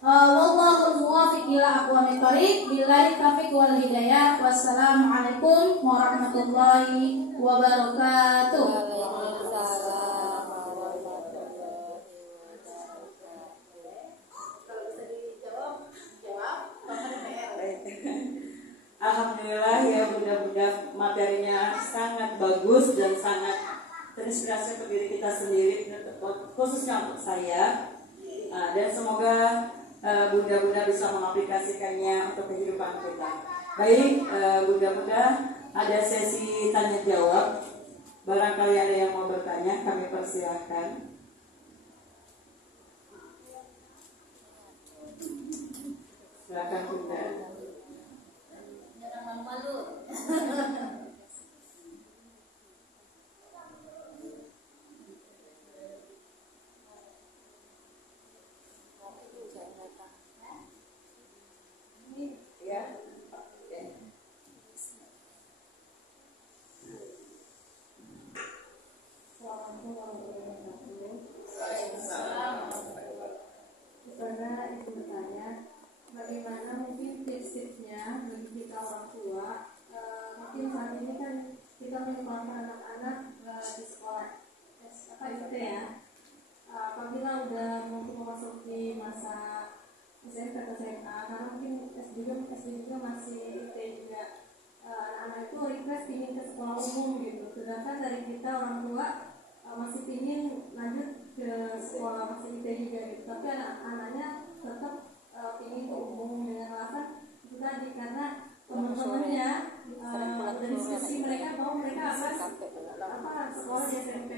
Wallahul muwaffiq ila aqwamit thoriq. Billahi taufiq wal hidayah. Wassalamualaikum warahmatullahi wabarakatuh. Alhamdulillah ya Bunda-bunda, materinya sangat bagus dan sangat terinspirasi untuk diri kita sendiri, khususnya untuk saya. Dan semoga Bunda-bunda bisa mengaplikasikannya untuk kehidupan kita. Baik, Bunda-bunda, ada sesi tanya jawab. Barangkali ada yang mau bertanya, kami persilahkan. Silakan Bunda. Jangan malu-malu. Karena itu bertanya, bagaimana mungkin tips-tipsnya bagi kita orang tua, mungkin saat ini kan kita menyekolahkan anak-anak di sekolah SD ya. Apabila udah mau memasuki masa SMP atau SMA, karena mungkin SD juga masih IT juga, anak-anak itu request ingin ke sekolah umum gitu. Sedangkan dari kita orang tua masih ingin lanjut ke sekolah masih IT juga gitu. Tapi anak-anaknya tetap ingin ke umum dengan alasan itu tadi, karena teman-temannya dari sisi mereka mau mereka sekolah di SMP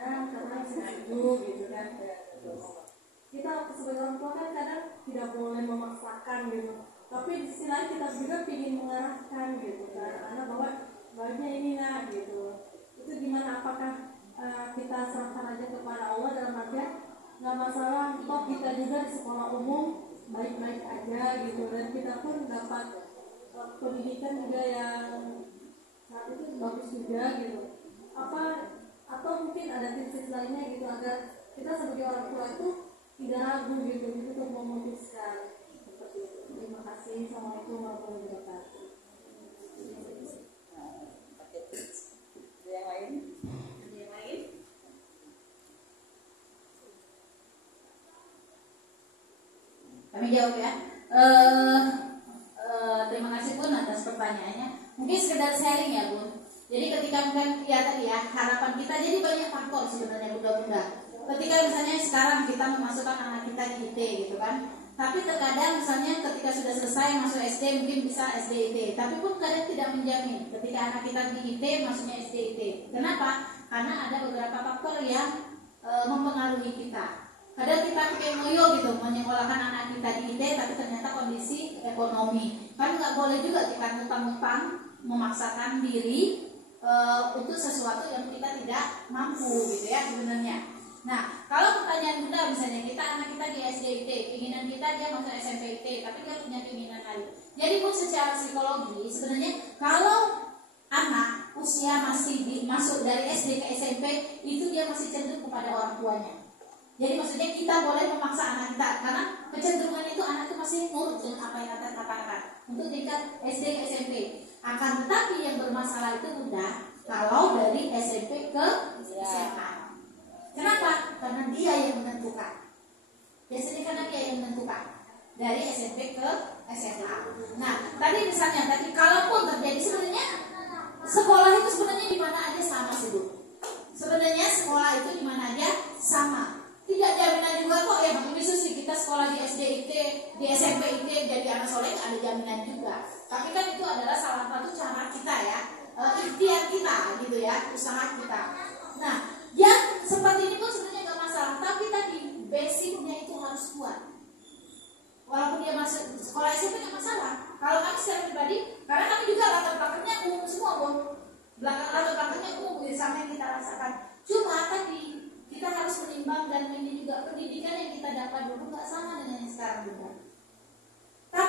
dan karena SD gitu kan. Kita sebagai orang tua kan kadang tidak boleh memaksakan gitu, tapi di sisi lain kita juga ingin mengarahkan gitu kan, karena bahwa baiknya ini nah gitu. Itu gimana, apakah kita serahkan aja kepada Allah dalam artian nggak masalah, toh kita juga di sekolah umum baik-baik aja gitu, dan kita pun dapat pendidikan juga yang saat itu bagus juga gitu. Atau mungkin ada tips lainnya gitu agar kita sebagai orang tua itu tidak ragu gitu untuk memutuskan seperti itu. Terima kasih. Assalamualaikum warahmatullahi wabarakatuh. Yang lain? Kami jawab ya. Terima kasih Bun atas pertanyaannya. Mungkin sekedar sharing ya Bun. Jadi ketika mungkin ya tadi ya harapan kita, jadi banyak faktor sebenarnya Bunda-bunda. Ketika misalnya sekarang kita memasukkan anak kita di IT gitu kan, tapi terkadang misalnya ketika sudah selesai masuk SD mungkin bisa SD IT, tapi pun kadang tidak menjamin ketika anak kita di IT masuknya SD IT. Kenapa? Karena ada beberapa faktor yang mempengaruhi kita. Kadang kita pengen ngoyo gitu menyekolahkan anak kita di IT, tapi ternyata kondisi ekonomi kan nggak boleh juga kita ngutang-ngutang memaksakan diri untuk sesuatu yang kita tidak mampu gitu ya sebenarnya. Nah, kalau pertanyaan kita misalnya kita anak kita di SD IT, keinginan kita dia masuk SMP IT, tapi dia punya keinginan lain. Jadi pun secara psikologi sebenarnya kalau anak usia masih masuk dari SD ke SMP, itu dia masih cenderung kepada orang tuanya. Jadi maksudnya kita boleh memaksa anak kita, karena kecenderungan itu anak itu masih nurut dengan apa yang kita katakan untuk tingkat SD ke SMP. Akan tetapi yang bermasalah itu mudah kalau dari SMP ke SMA. Kenapa? Karena dia yang menentukan. Biasanya karena dia yang menentukan dari SMP ke SMA. Nah, tadi misalnya kalaupun terjadi sebenarnya sekolah itu sebenarnya di mana aja sama sih Bu. Sebenarnya sekolah itu di mana aja sama. Tidak jaminan juga kok ya Bang Susi kita sekolah di SD IT, di SMP IT jadi anak soleh ada jaminan juga. Tapi kan itu adalah salah satu cara kita ya, ikhtiar kita gitu ya, usaha kita. Nah, yang seperti ini pun sebenarnya nggak masalah, tapi tadi basicnya itu harus kuat. Walaupun dia masuk sekolah SMP nggak masalah. Kalau kami secara pribadi, karena kami juga latar belakangnya umum semua Bang. Latar belakangnya umum sama yang kita rasakan. Cuma tadi kita harus menimbang dan ini juga pendidikan yang kita dapat dulu nggak sama dengan yang sekarang juga. Tapi